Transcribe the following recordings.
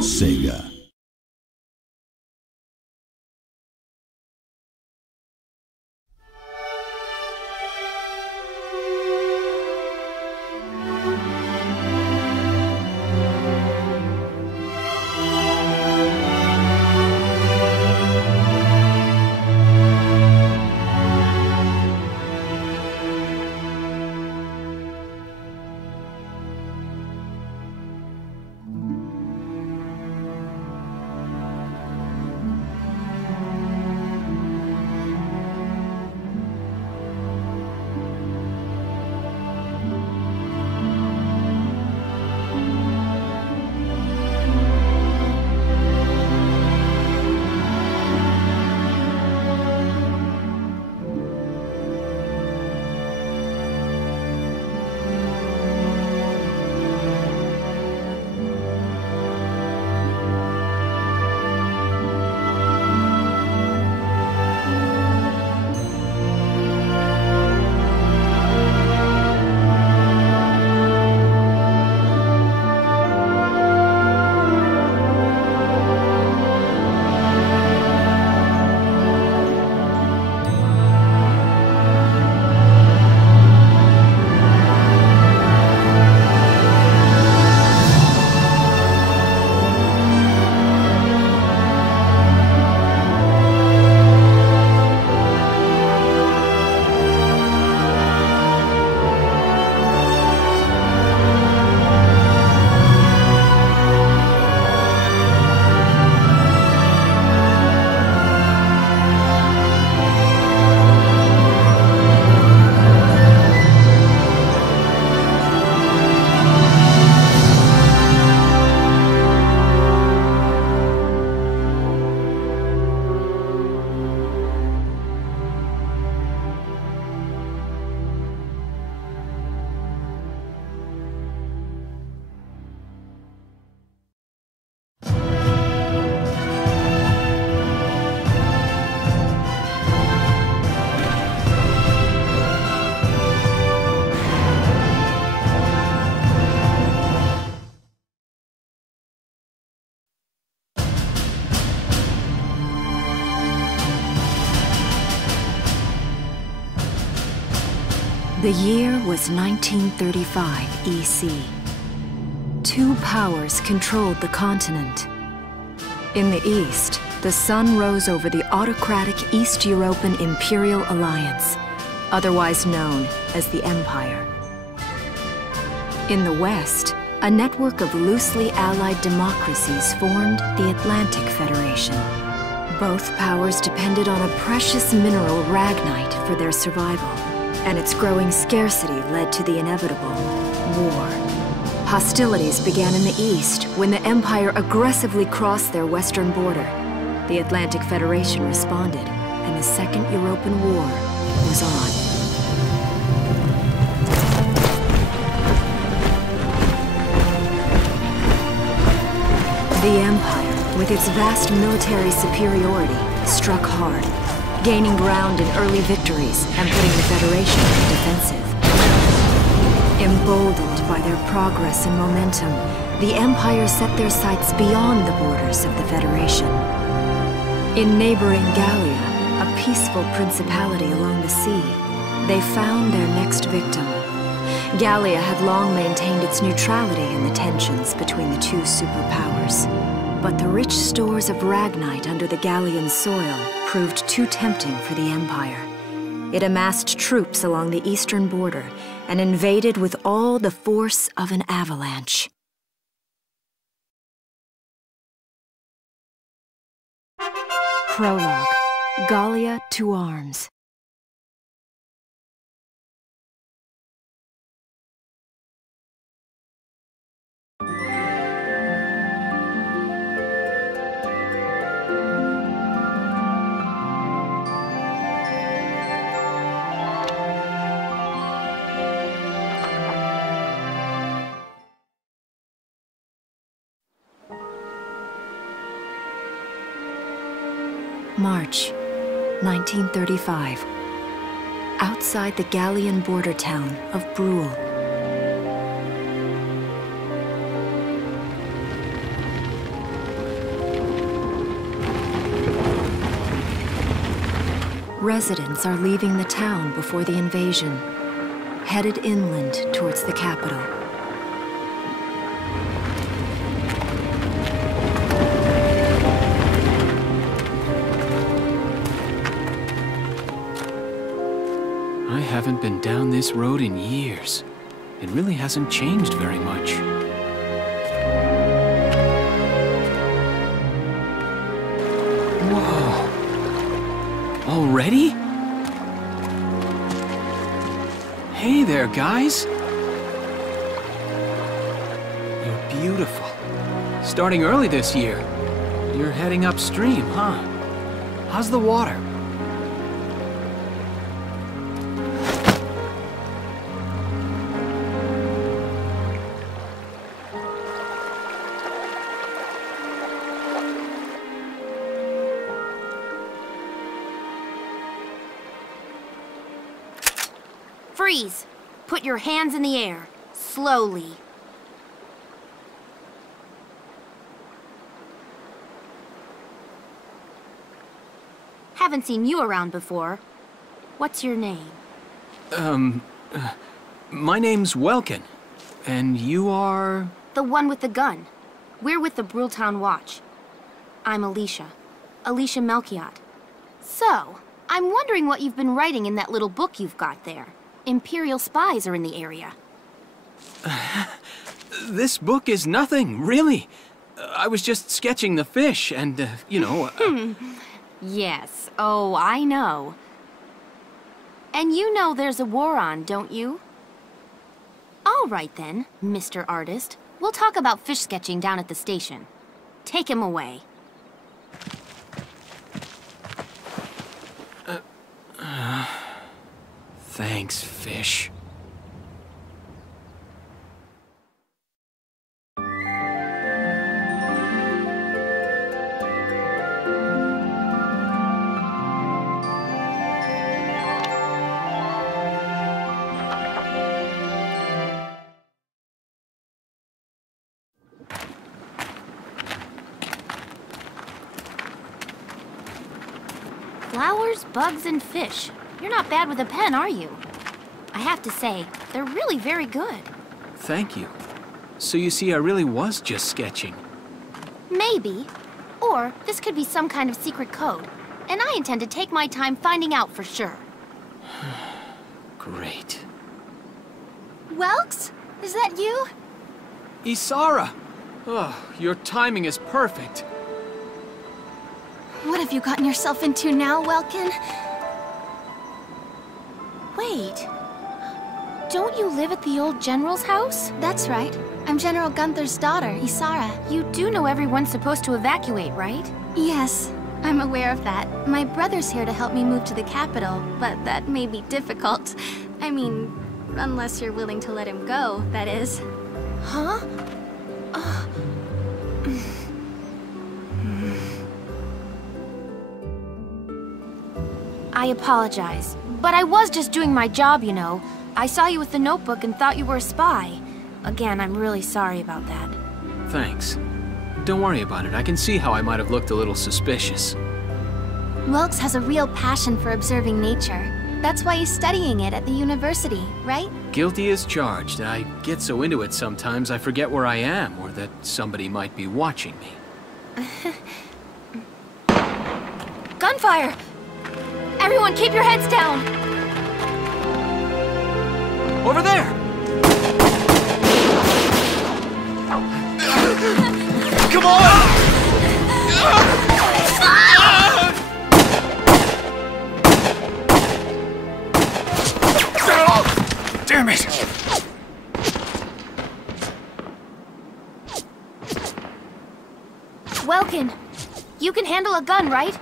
Sega. The year was 1935 EC. Two powers controlled the continent. In the east, the sun rose over the autocratic East European Imperial Alliance, otherwise known as the Empire. In the west, a network of loosely allied democracies formed the Atlantic Federation. Both powers depended on a precious mineral, ragnite, for their survival, and its growing scarcity led to the inevitable war. Hostilities began in the east when the Empire aggressively crossed their western border. The Atlantic Federation responded, and the Second European War was on. The Empire, with its vast military superiority, struck hard, gaining ground in early victories and putting the Federation on the defensive. Emboldened by their progress and momentum, the Empire set their sights beyond the borders of the Federation. In neighboring Gallia, a peaceful principality along the sea, they found their next victim. Gallia had long maintained its neutrality in the tensions between the two superpowers. But the rich stores of ragnite under the Gallian soil proved too tempting for the Empire. It amassed troops along the eastern border and invaded with all the force of an avalanche. Prologue: Gallia to arms. March, 1935. Outside the Gallian border town of Bruhl. Residents are leaving the town before the invasion, headed inland towards the capital. I haven't been down this road in years. It really hasn't changed very much. Whoa! Already? Hey there, guys! You're beautiful. Starting early this year. You're heading upstream, huh? How's the water? Freeze! Put your hands in the air. Slowly. Haven't seen you around before. What's your name? My name's Welkin. And you are? The one with the gun. We're with the Brultown Watch. I'm Alicia. Alicia Melchiot. So, I'm wondering what you've been writing in that little book you've got there. Imperial spies are in the area. This book is nothing, really. I was just sketching the fish and, you know... Yes. Oh, I know. And you know there's a war on, don't you? All right then, Mr. Artist. We'll talk about fish sketching down at the station. Take him away. Thanks, fish. Flowers, bugs, and fish. You're not bad with a pen, are you? I have to say, they're really very good. Thank you. So you see, I really was just sketching. Maybe. Or this could be some kind of secret code. And I intend to take my time finding out for sure. Great. Welks? Is that you? Isara! Oh, your timing is perfect. What have you gotten yourself into now, Welkin? Wait. Don't you live at the old General's house? That's right. I'm General Gunther's daughter, Isara. You do know everyone's supposed to evacuate, right? Yes, I'm aware of that. My brother's here to help me move to the capital, but that may be difficult. I mean, unless you're willing to let him go, that is. Huh? I apologize, but I was just doing my job, you know. I saw you with the notebook and thought you were a spy. Again, I'm really sorry about that. Thanks. Don't worry about it. I can see how I might have looked a little suspicious. Welks has a real passion for observing nature. That's why he's studying it at the university, right? Guilty as charged. I get so into it sometimes I forget where I am or that somebody might be watching me. Gunfire! Everyone keep your heads down! Over there! Come on! Damn it! Welkin, you can handle a gun, right?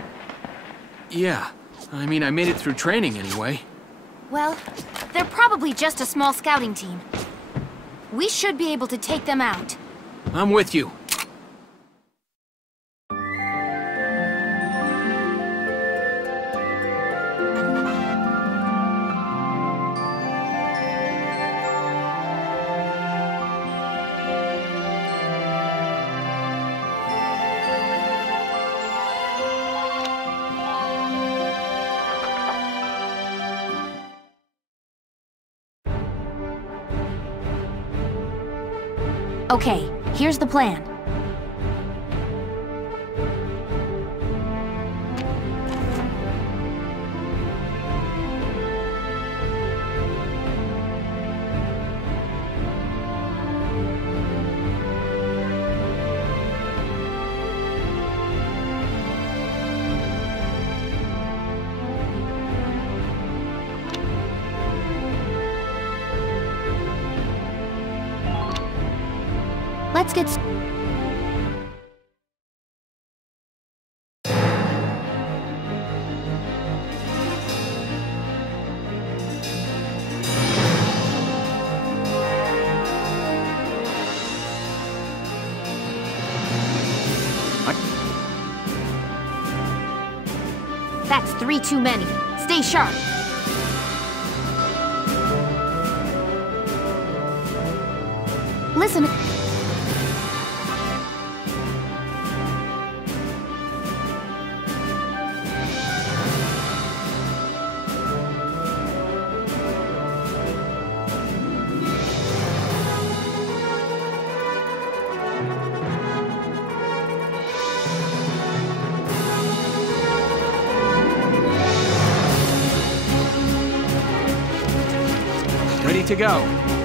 Yeah. I mean, I made it through training anyway. Well, they're probably just a small scouting team. We should be able to take them out. I'm with you. Okay, here's the plan. Let's get That's 3 too many. Stay sharp. Listen. Ready to go.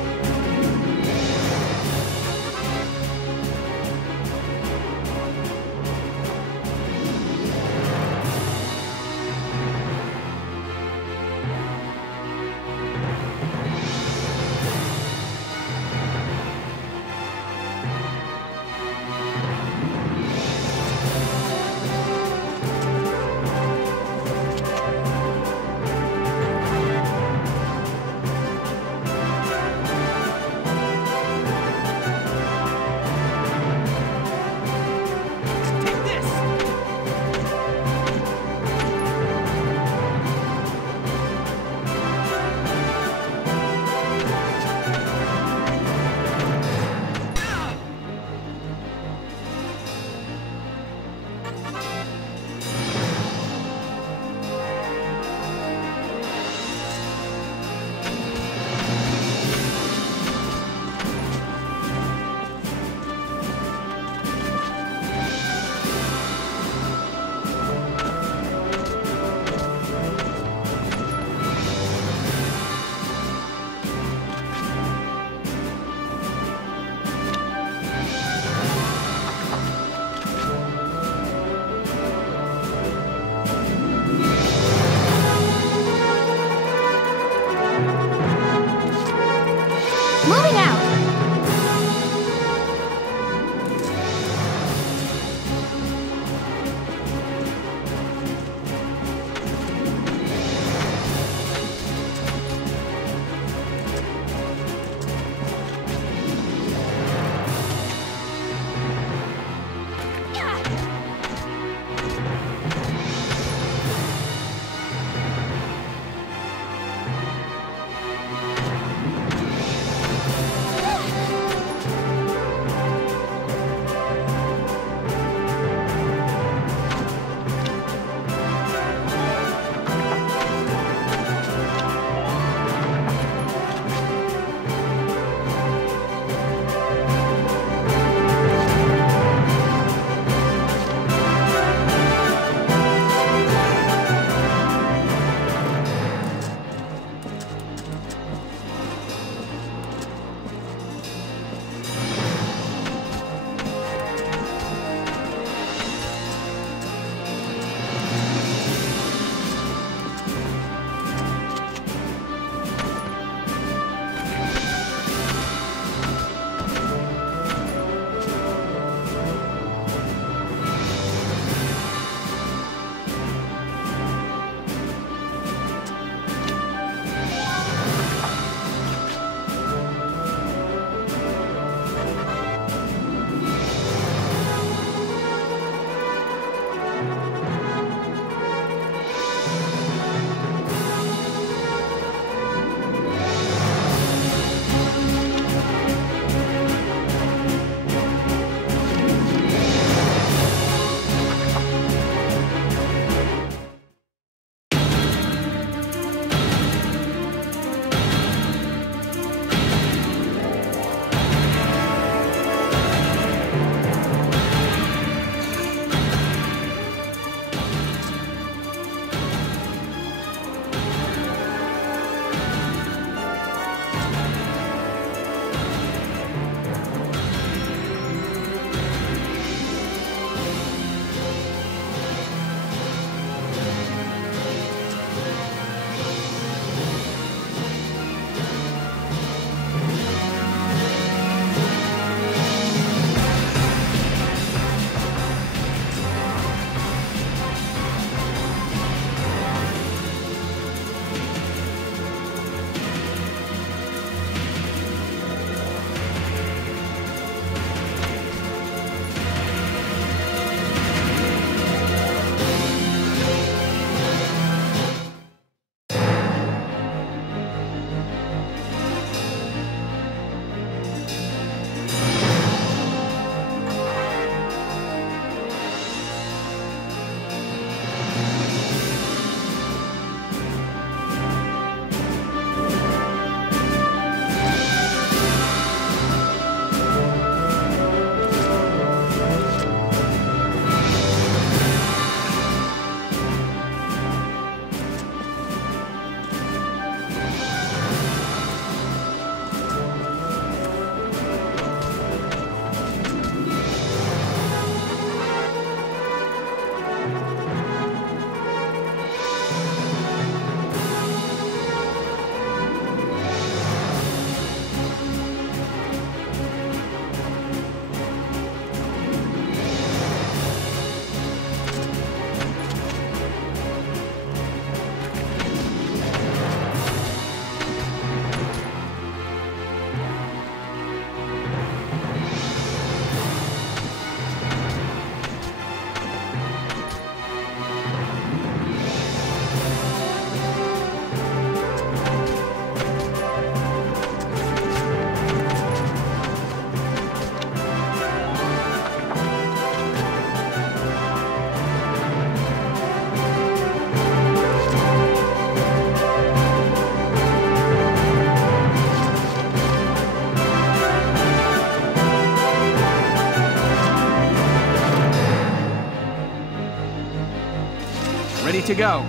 ready to go.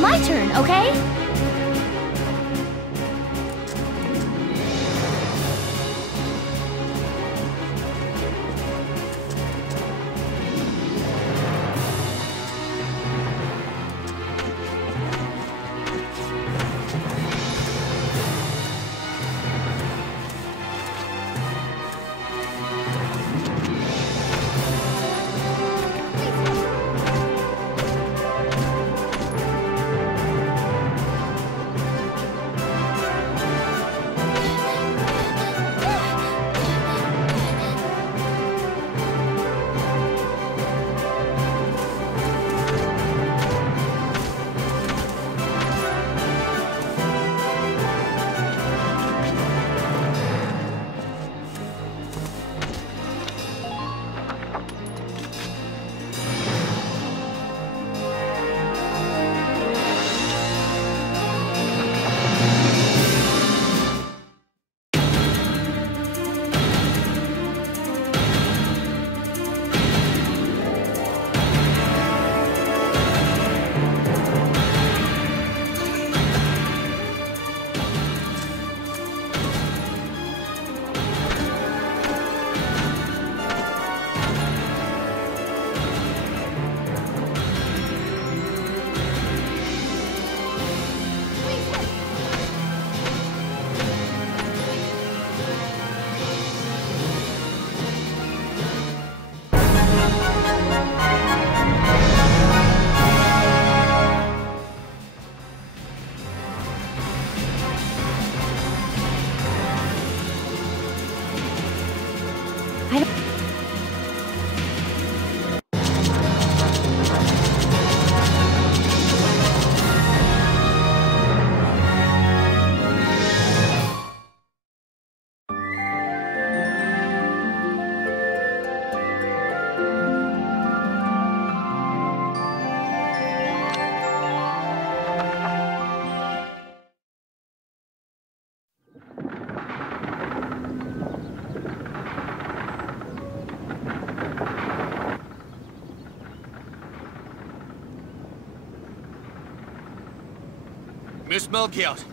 My turn, okay? Miss Melchiot,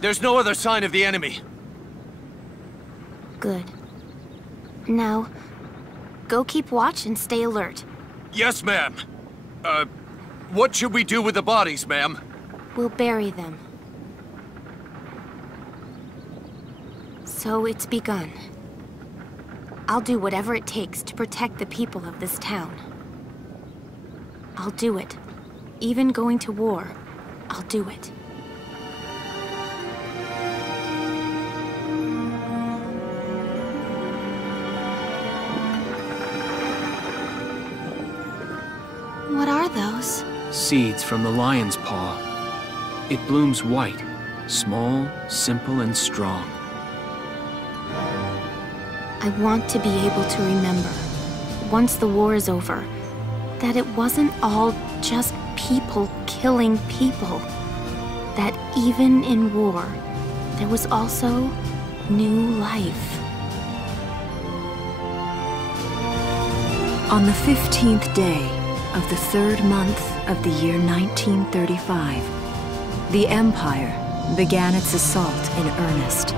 there's no other sign of the enemy. Good. Now, go keep watch and stay alert. Yes, ma'am. What should we do with the bodies, ma'am? We'll bury them. So it's begun. I'll do whatever it takes to protect the people of this town. I'll do it. Even going to war, I'll do it. What are those? Seeds from the lion's paw. It blooms white, small, simple, and strong. I want to be able to remember, once the war is over, that it wasn't all just people killing people. That even in war, there was also new life. On the 15th day of the 3rd month of the year 1935, the Empire began its assault in earnest.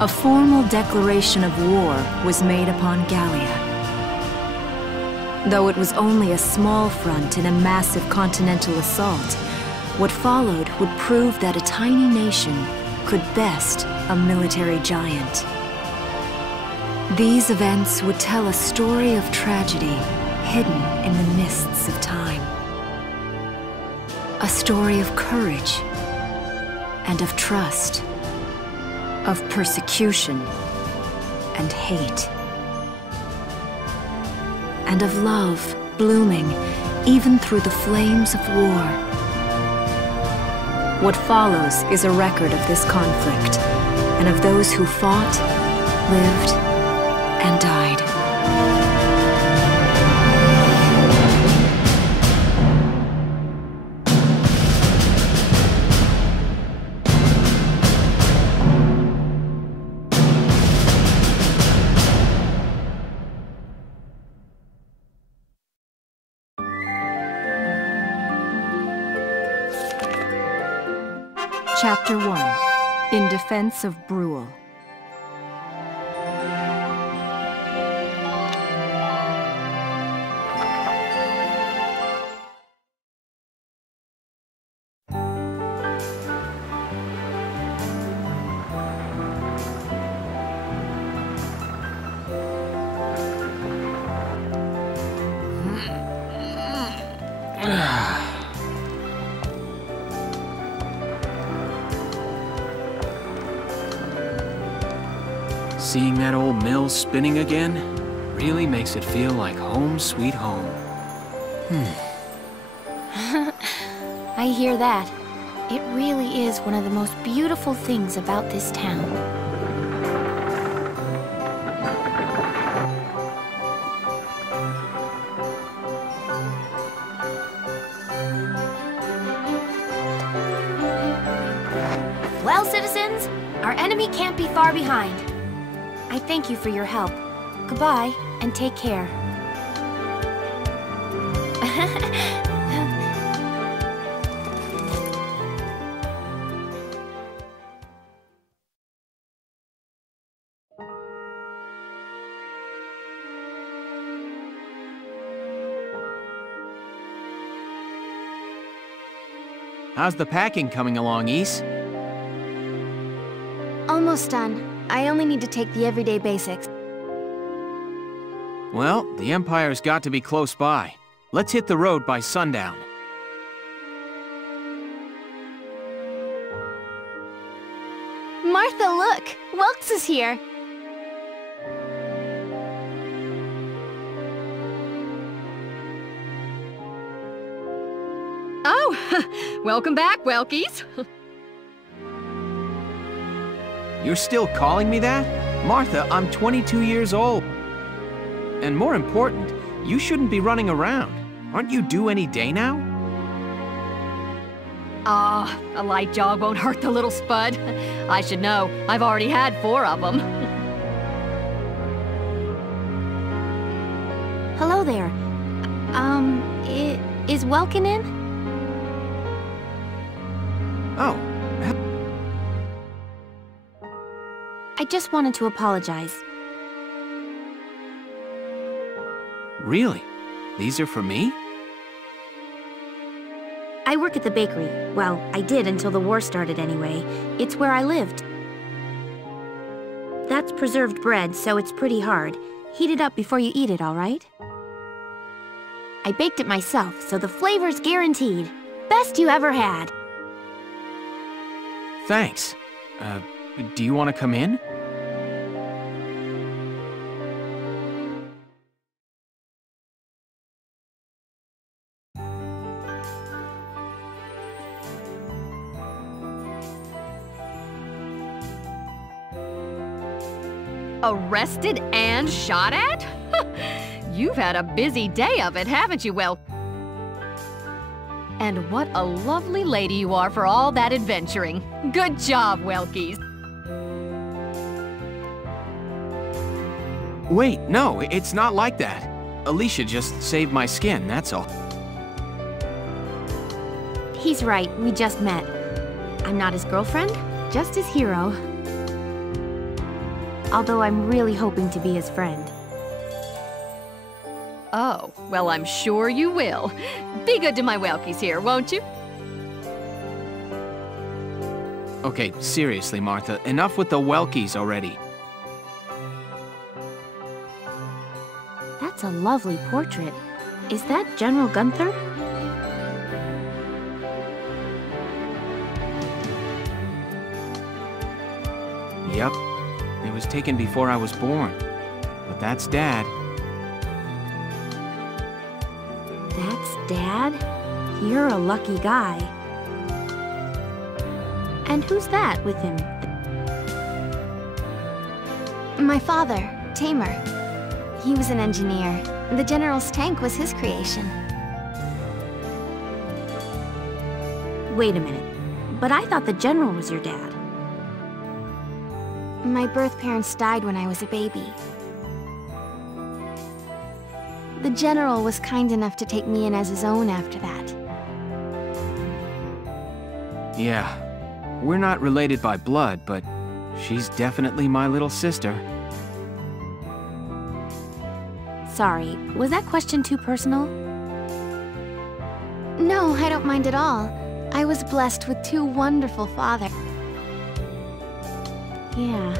A formal declaration of war was made upon Gallia. Though it was only a small front in a massive continental assault, what followed would prove that a tiny nation could best a military giant. These events would tell a story of tragedy hidden in the mists of time. A story of courage and of trust, of persecution and hate, and of love blooming even through the flames of war. What follows is a record of this conflict and of those who fought, lived, and died. Chapter 1. In Defense of Brule. Seeing that old mill spinning again really makes it feel like home sweet home. I hear that. It really is one of the most beautiful things about this town. Well, citizens, our enemy can't be far behind. I thank you for your help. Goodbye, and take care. How's the packing coming along, Ys? Almost done. I only need to take the everyday basics. Well, the Empire's got to be close by. Let's hit the road by sundown. Martha, look! Welks is here! Oh, welcome back, Welkies. You're still calling me that? Martha, I'm 22 years old. And more important, you shouldn't be running around. Aren't you due any day now? Ah, a light jog won't hurt the little spud. I should know. I've already had 4 of them. Hello there. Is Welkin in? Oh. I just wanted to apologize. Really? These are for me? I work at the bakery. Well, I did until the war started anyway. It's where I lived. That's preserved bread, so it's pretty hard. Heat it up before you eat it, all right? I baked it myself, so the flavor's guaranteed. Best you ever had. Thanks. Do you want to come in? Arrested and shot at? You've had a busy day of it, haven't you, Wel? And what a lovely lady you are for all that adventuring. Good job, Welkies. Wait, no, it's not like that. Alicia just saved my skin, that's all. He's right, we just met. I'm not his girlfriend, just his hero. Although I'm really hoping to be his friend. Oh, well, I'm sure you will. Be good to my Welkies here, won't you? Okay, seriously, Martha, enough with the Welkies already. That's a lovely portrait. Is that General Gunther? Yep. It was taken before I was born. But that's Dad. That's Dad? You're a lucky guy. And who's that with him? My father, Tamer. He was an engineer. The General's tank was his creation. Wait a minute. But I thought the General was your dad. My birth parents died when I was a baby. The General was kind enough to take me in as his own after that. Yeah. We're not related by blood, but she's definitely my little sister. Sorry, was that question too personal? No, I don't mind at all. I was blessed with two wonderful fathers. Yeah,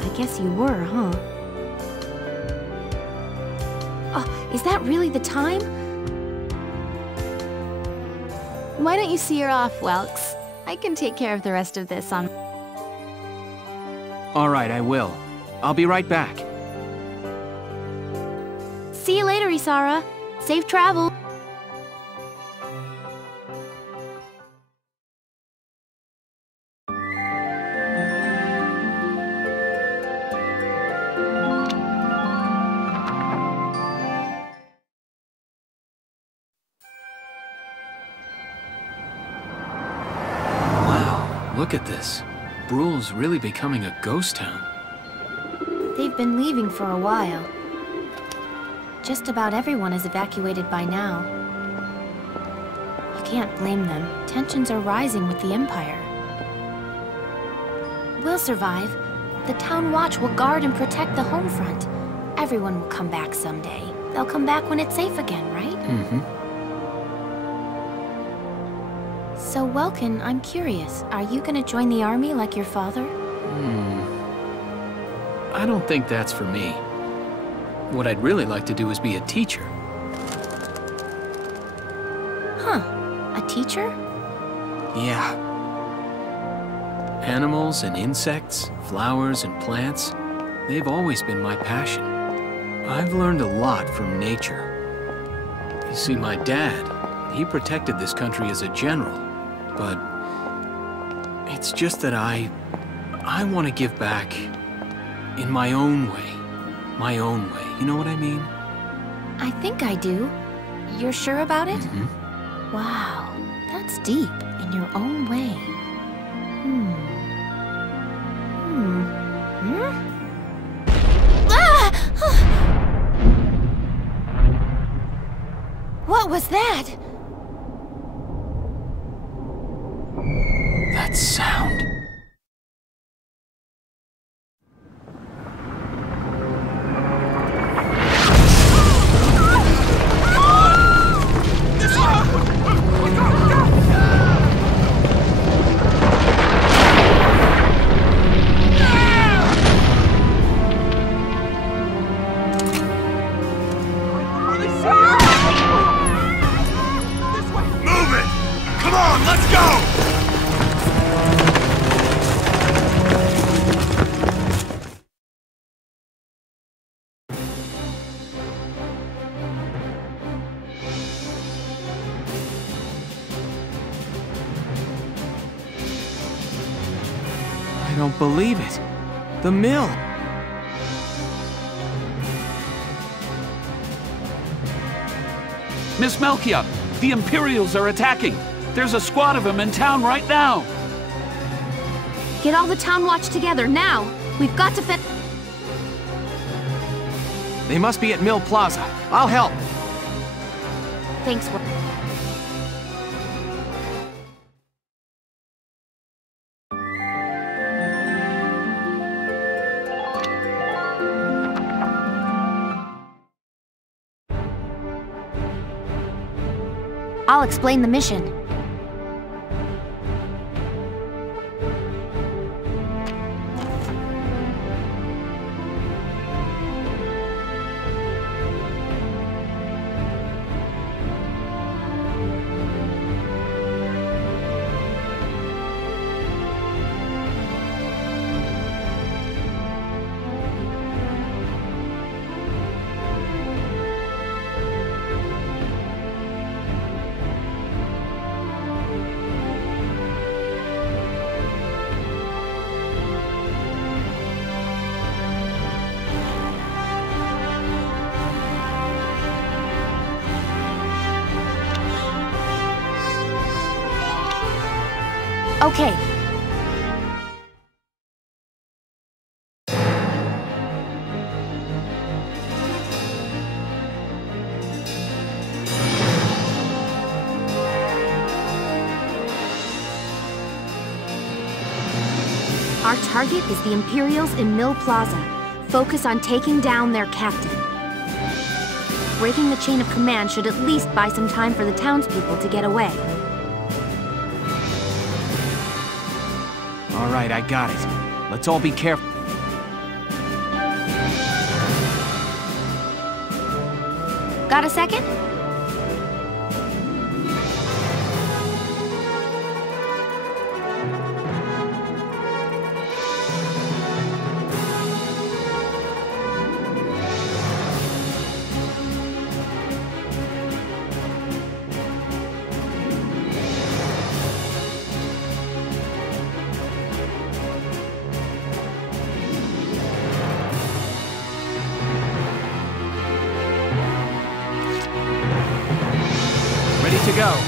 I guess you were, huh? Oh, is that really the time? Why don't you see her off, Welks? I can take care of the rest of this on... All right, I will. I'll be right back. See you later, Isara. Safe travel. Look at this. Bruhl's really becoming a ghost town. They've been leaving for a while. Just about everyone is evacuated by now. You can't blame them. Tensions are rising with the Empire. We'll survive. The Town Watch will guard and protect the home front. Everyone will come back someday. They'll come back when it's safe again, right? Mm-hmm. So, Welkin, I'm curious. Are you gonna join the army like your father? I don't think that's for me. What I'd really like to do is be a teacher. Huh. A teacher? Yeah. Animals and insects, flowers and plants, they've always been my passion. I've learned a lot from nature. You see, my dad, he protected this country as a general, but it's just that I want to give back in my own way. My own way, you know what I mean? I think I do. You're sure about it? Mm-hmm. Wow, that's deep in your own way. What was that? That sound. I don't believe it. The mill. Miss Melkia, the Imperials are attacking. There's a squad of them in town right now. Get all the Town Watch together, now! We've got to They must be at Mill Plaza. I'll help. Thanks, Will. I'll explain the mission. Okay. Our target is the Imperials in Mill Plaza. Focus on taking down their captain. Breaking the chain of command should at least buy some time for the townspeople to get away. All right, I got it. Let's all be careful. Got a second? Ready to go.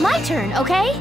My turn, okay?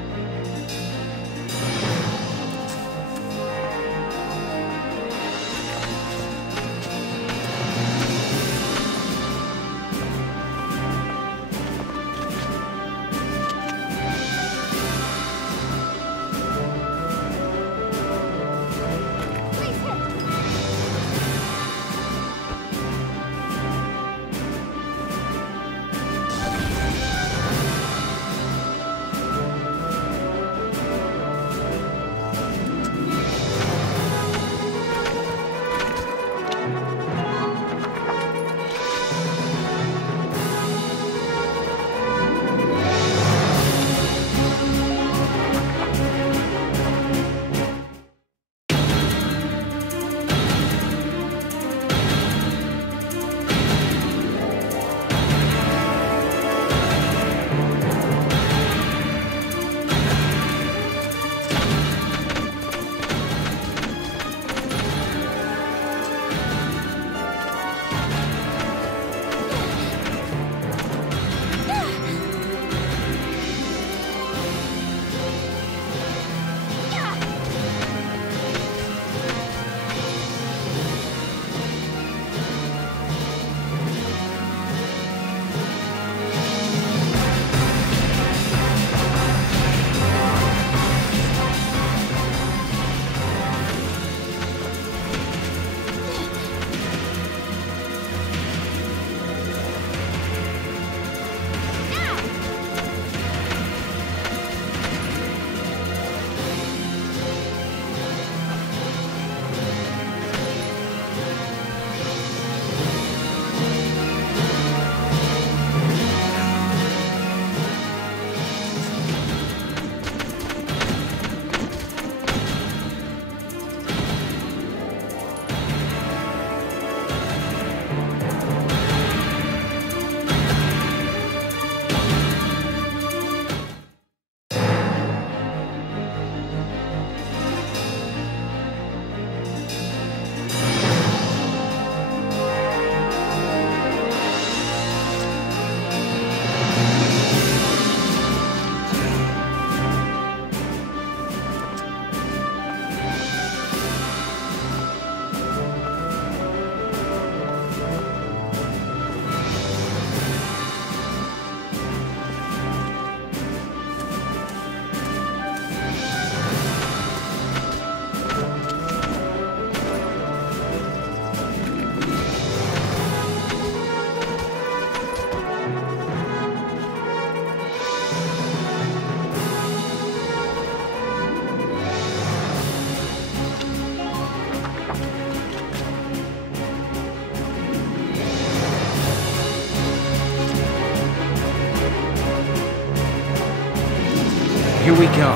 Here we go.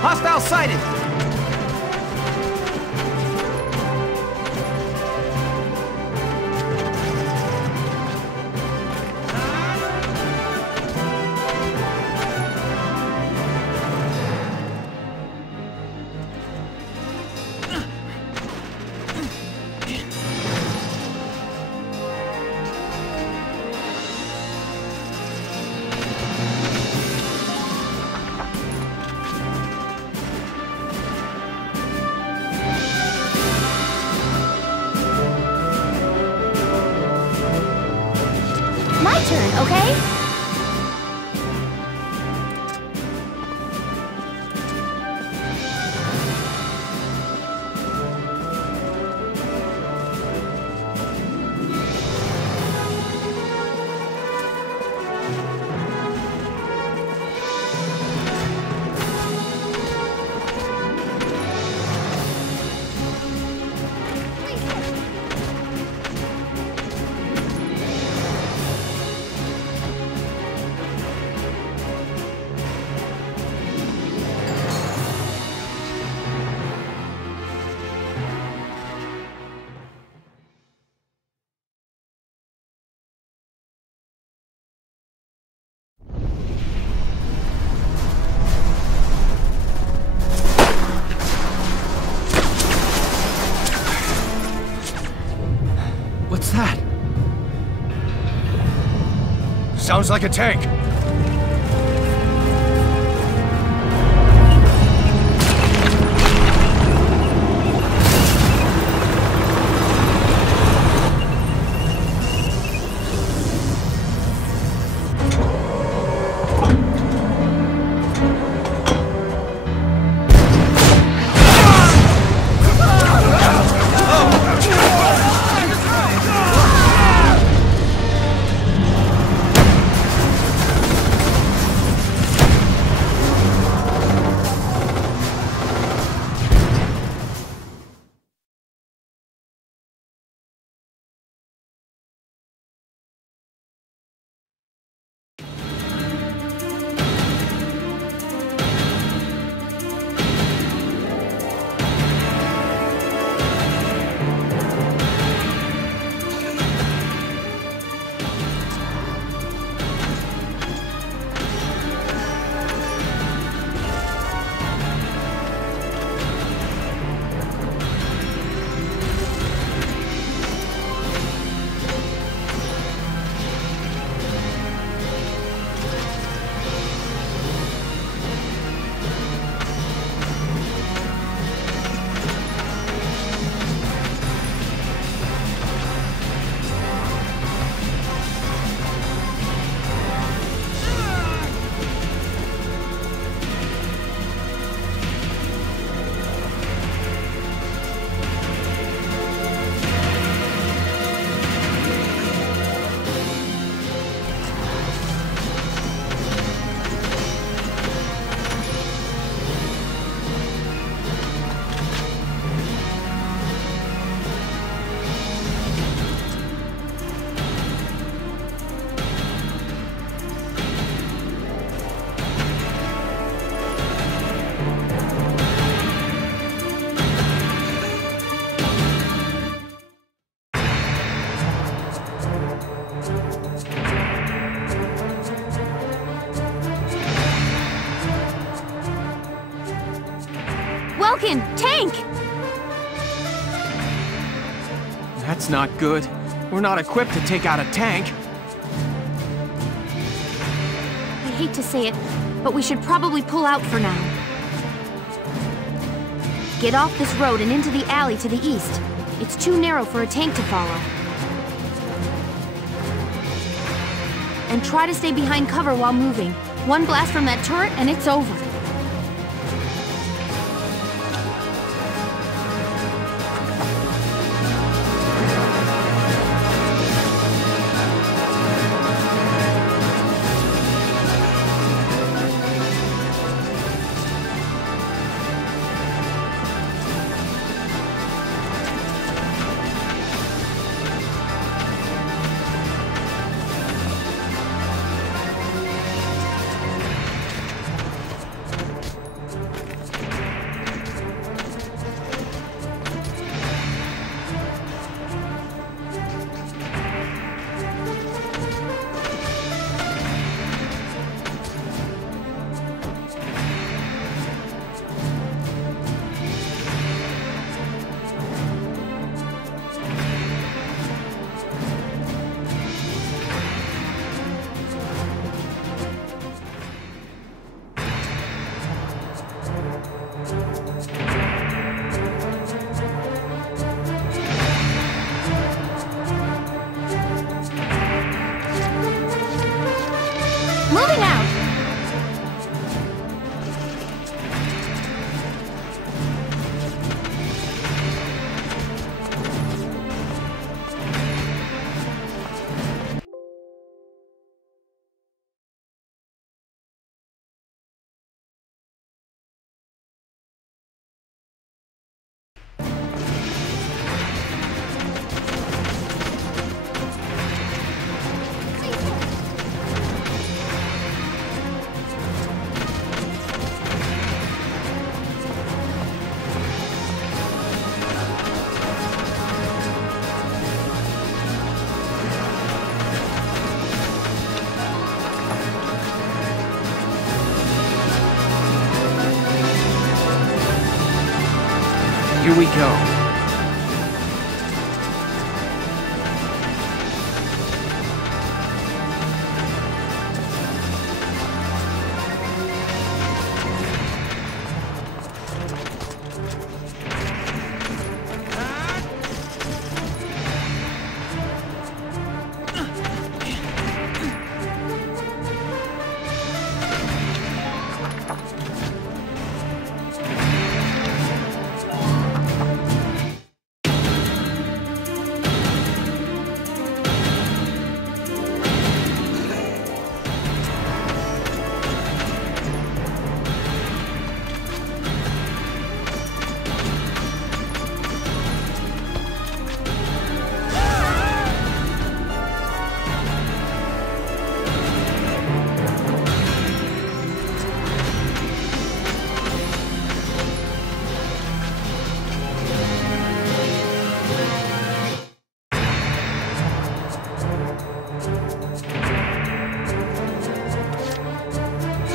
Hostile sighted! My turn, okay? What's that? Sounds like a tank. Welkin, tank! That's not good. We're not equipped to take out a tank. I hate to say it, but we should probably pull out for now. Get off this road and into the alley to the east. It's too narrow for a tank to follow. And try to stay behind cover while moving. One blast from that turret and it's over. Here we go.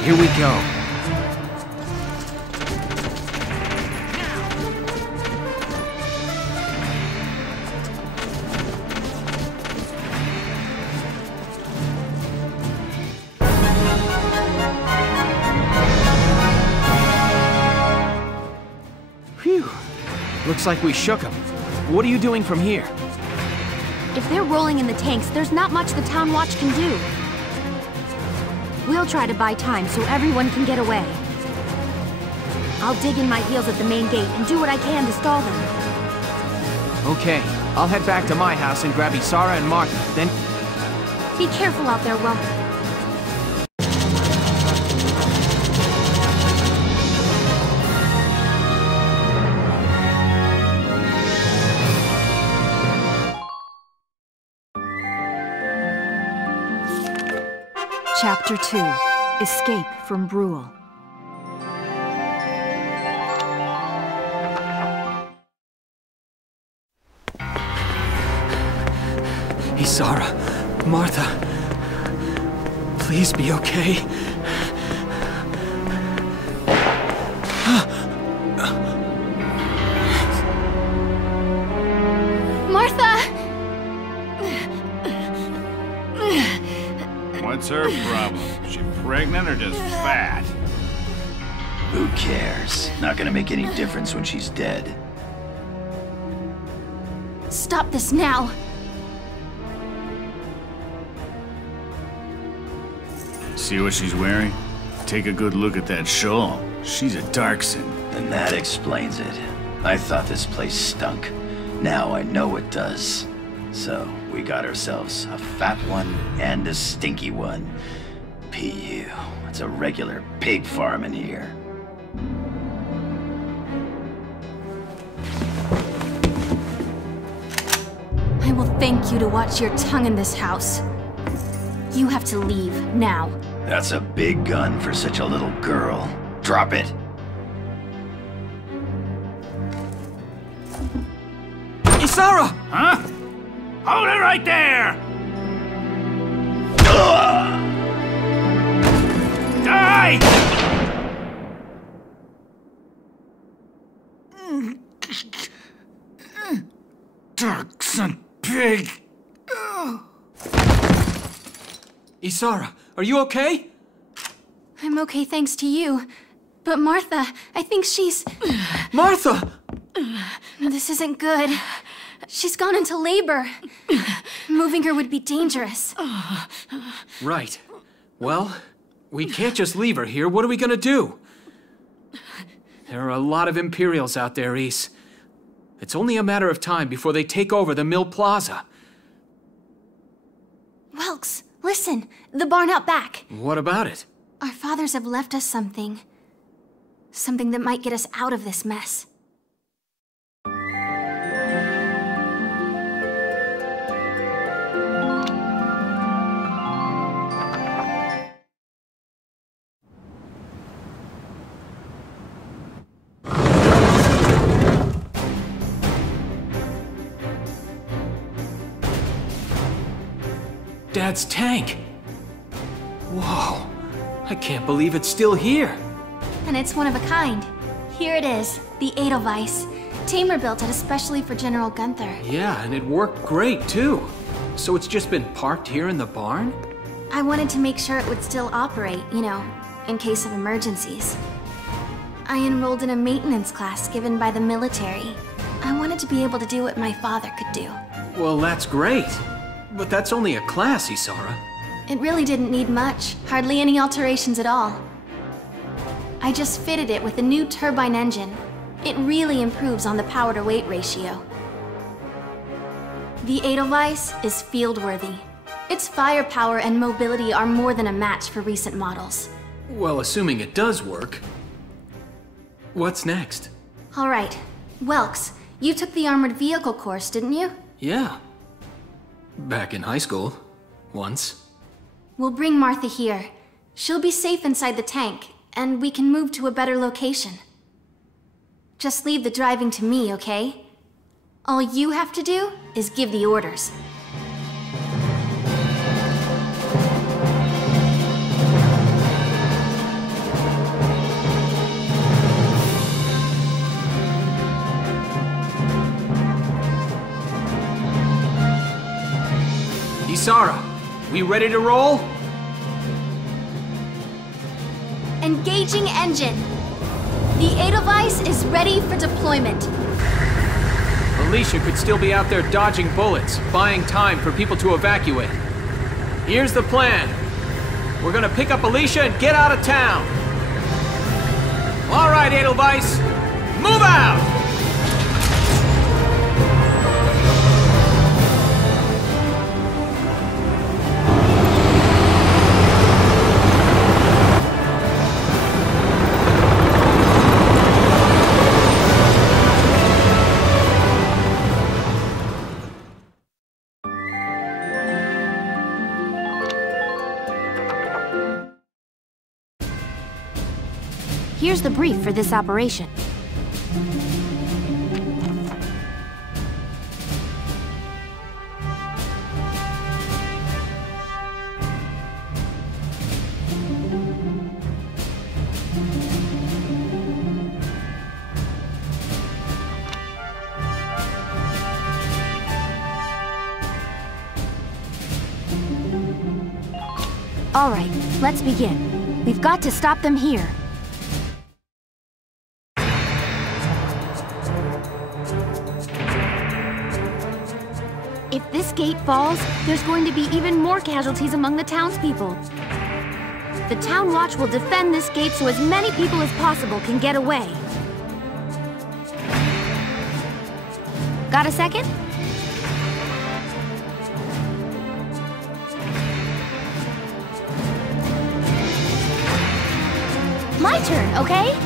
Here we go. Phew. Looks like we shook them. What are you doing from here? If they're rolling in the tanks, there's not much the Town Watch can do. We'll try to buy time so everyone can get away. I'll dig in my heels at the main gate and do what I can to stall them. Okay, I'll head back to my house and grab Isara and Martha, then... Be careful out there, Welk. Chapter 2. Escape from Brule. Isara, Martha, please be okay. What's her problem? Is she pregnant or just fat? Who cares? Not gonna make any difference when she's dead. Stop this now! See what she's wearing? Take a good look at that shawl. She's a Darkson. And that explains it. I thought this place stunk. Now I know it does. So, we got ourselves a fat one and a stinky one. PU. It's a regular pig farm in here. I will thank you to watch your tongue in this house. You have to leave, now. That's a big gun for such a little girl. Drop it. Isara! Huh? Hold it right there! Die! Darkson pig! Isara, are you okay? I'm okay thanks to you. But Martha, I think she's... Martha! This isn't good. She's gone into labor. Moving her would be dangerous. Right. Well, we can't just leave her here. What are we gonna do? There are a lot of Imperials out there, Ys. It's only a matter of time before they take over the Mill Plaza. Welks, listen. The barn out back. What about it? Our fathers have left us something. Something that might get us out of this mess. Dad's tank. Whoa. I can't believe it's still here. And it's one of a kind. Here it is, the Edelweiss. Tamer built it especially for General Gunther. Yeah, and it worked great, too. So it's just been parked here in the barn? I wanted to make sure it would still operate, you know, in case of emergencies. I enrolled in a maintenance class given by the military. I wanted to be able to do what my father could do. Well, that's great. But that's only a class, Isara. It really didn't need much, hardly any alterations at all. I just fitted it with a new turbine engine. It really improves on the power-to-weight ratio. The Edelweiss is field-worthy. Its firepower and mobility are more than a match for recent models. Well, assuming it does work. What's next? All right. Welks, you took the armored vehicle course, didn't you? Yeah. Back in high school. Once. We'll bring Martha here. She'll be safe inside the tank, and we can move to a better location. Just leave the driving to me, okay? All you have to do is give the orders. Isara, we ready to roll? Engaging engine. The Edelweiss is ready for deployment. Alicia could still be out there dodging bullets, buying time for people to evacuate. Here's the plan. We're gonna pick up Alicia and get out of town. All right, Edelweiss, move out! Here's the brief for this operation. All right, let's begin. We've got to stop them here. If this gate falls, there's going to be even more casualties among the townspeople. The Town Watch will defend this gate so as many people as possible can get away. Got a second? My turn, okay?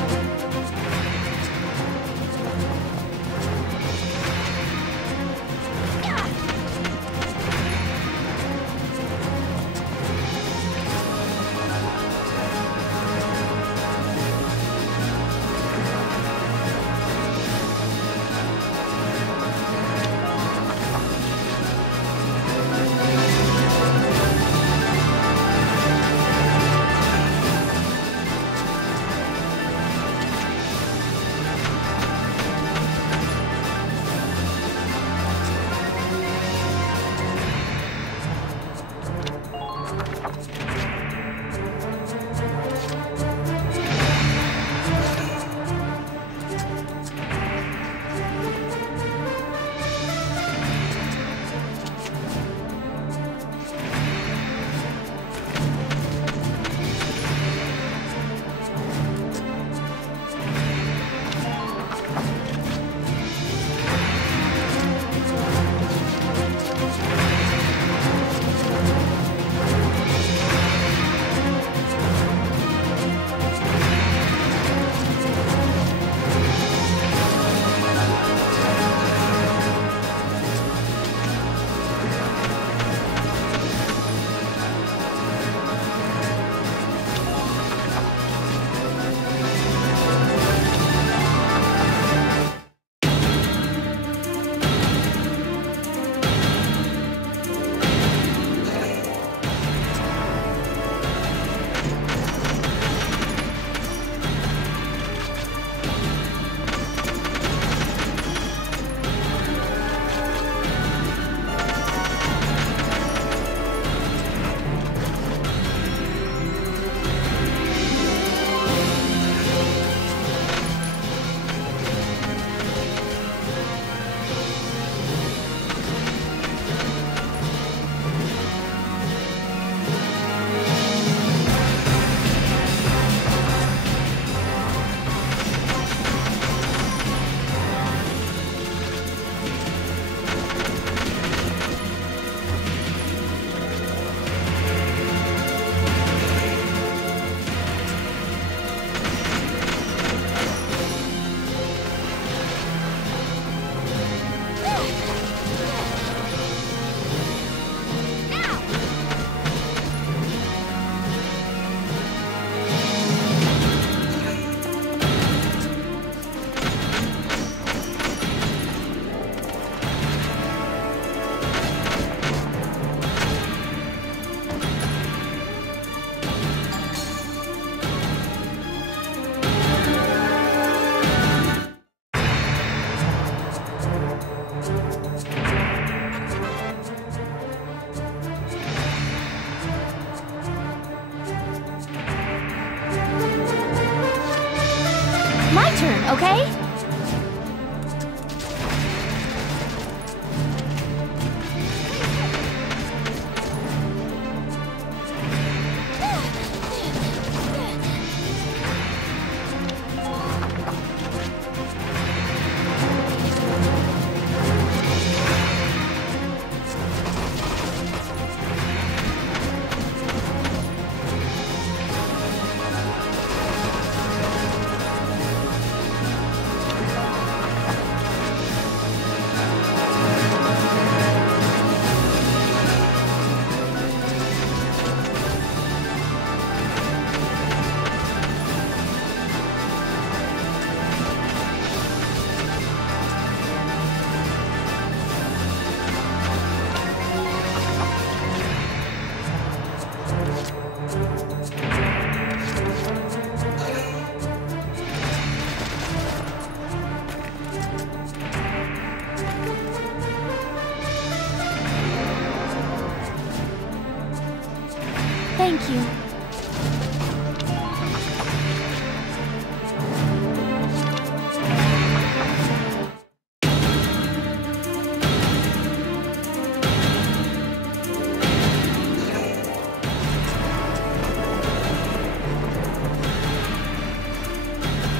Thank you.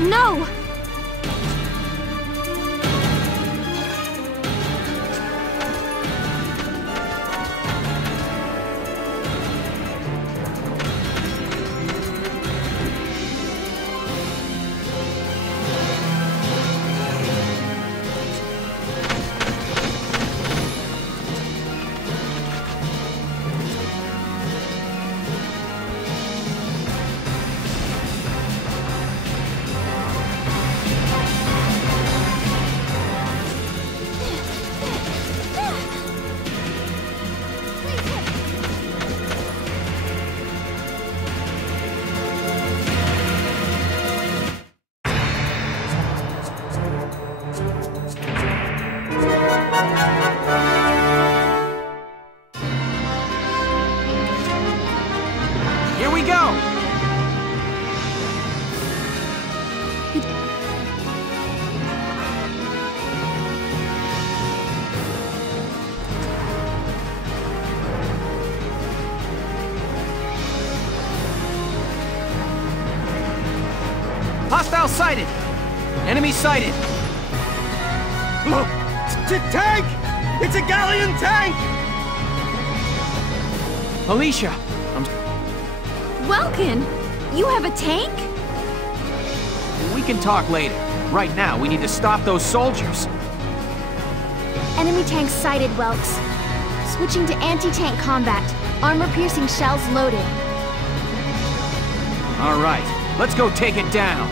No! Here we go! Hostile sighted! Enemy sighted! Look! Tank! It's a galleon tank! Alicia! Welkin, you have a tank? We can talk later. Right now, we need to stop those soldiers. Enemy tank sighted, Welks. Switching to anti-tank combat. Armor-piercing shells loaded. All right, let's go take it down.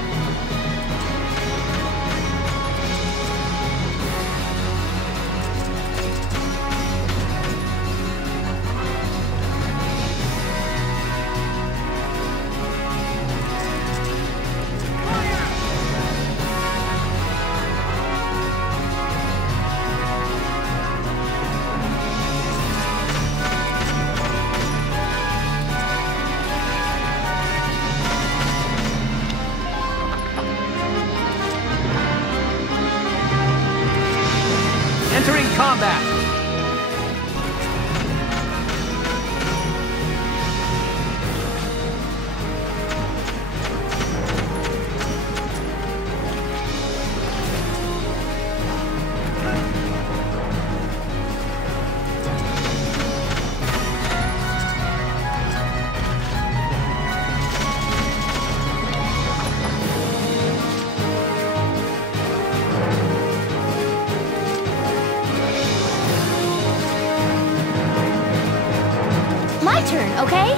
Entering combat! My turn, okay?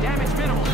Damage minimal.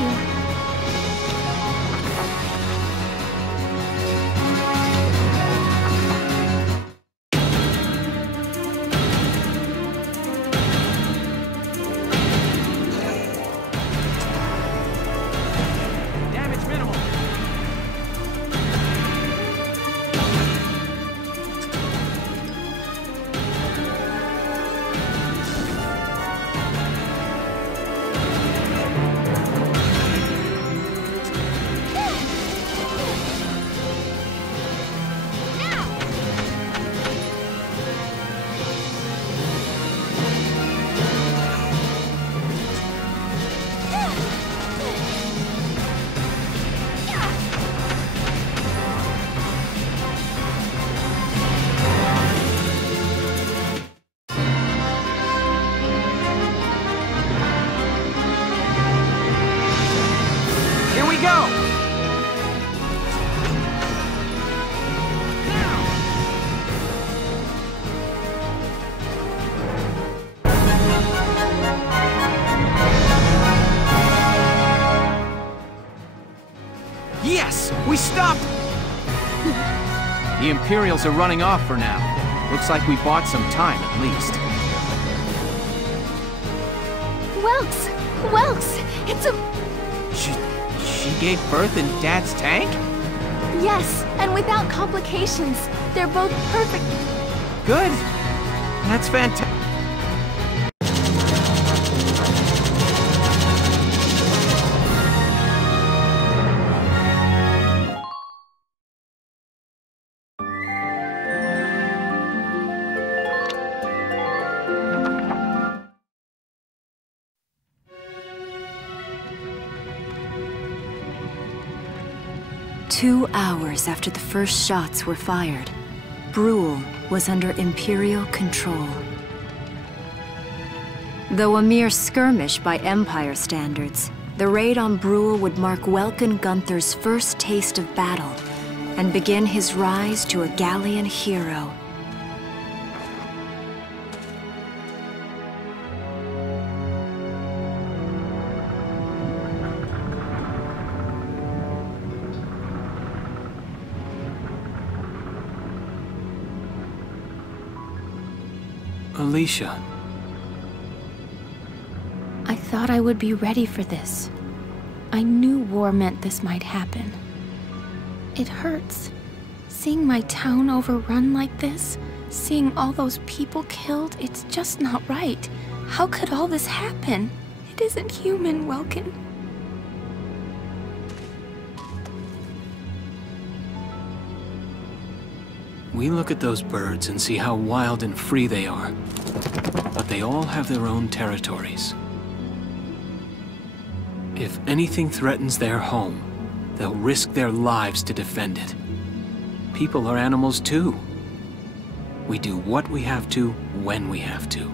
you. Damage minimal. Here we go! Yes! We stopped! The Imperials are running off for now. Looks like we bought some time at least. Welks! Welks! It's a... She gave birth in Dad's tank? Yes, and without complications. They're both perfect. Good. That's fantastic. Two hours after the first shots were fired, Brule was under Imperial control. Though a mere skirmish by Empire standards, the raid on Brule would mark Welkin Gunther's first taste of battle and begin his rise to a Gallian hero. Alicia. I thought I would be ready for this. I knew war meant this might happen. It hurts. Seeing my town overrun like this, seeing all those people killed, it's just not right. How could all this happen? It isn't human, Welkin. We look at those birds and see how wild and free they are. But they all have their own territories. If anything threatens their home, they'll risk their lives to defend it. People are animals too. We do what we have to, when we have to.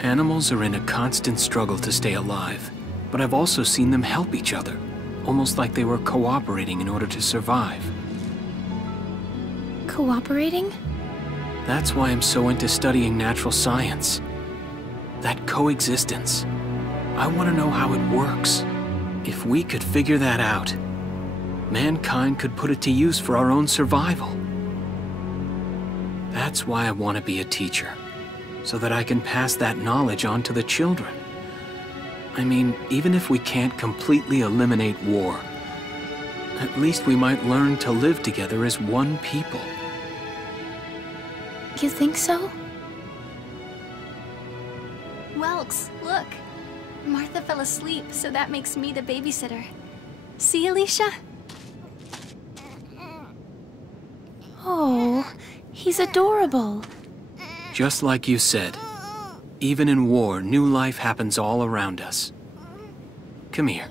Animals are in a constant struggle to stay alive, but I've also seen them help each other, almost like they were cooperating in order to survive. Cooperating? That's why I'm so into studying natural science. That coexistence. I want to know how it works. If we could figure that out, mankind could put it to use for our own survival. That's why I want to be a teacher, so that I can pass that knowledge on to the children. I mean, even if we can't completely eliminate war, at least we might learn to live together as one people. You think so? Welks, look. Martha fell asleep, so that makes me the babysitter. See, Alicia? Oh, he's adorable. Just like you said, even in war, new life happens all around us. Come here.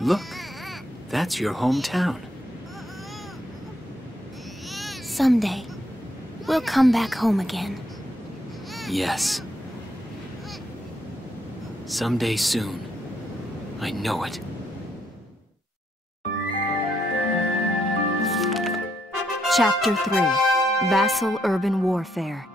Look, that's your hometown. Someday, we'll come back home again. Yes. Someday soon. I know it. Chapter 3, Vassal Urban Warfare.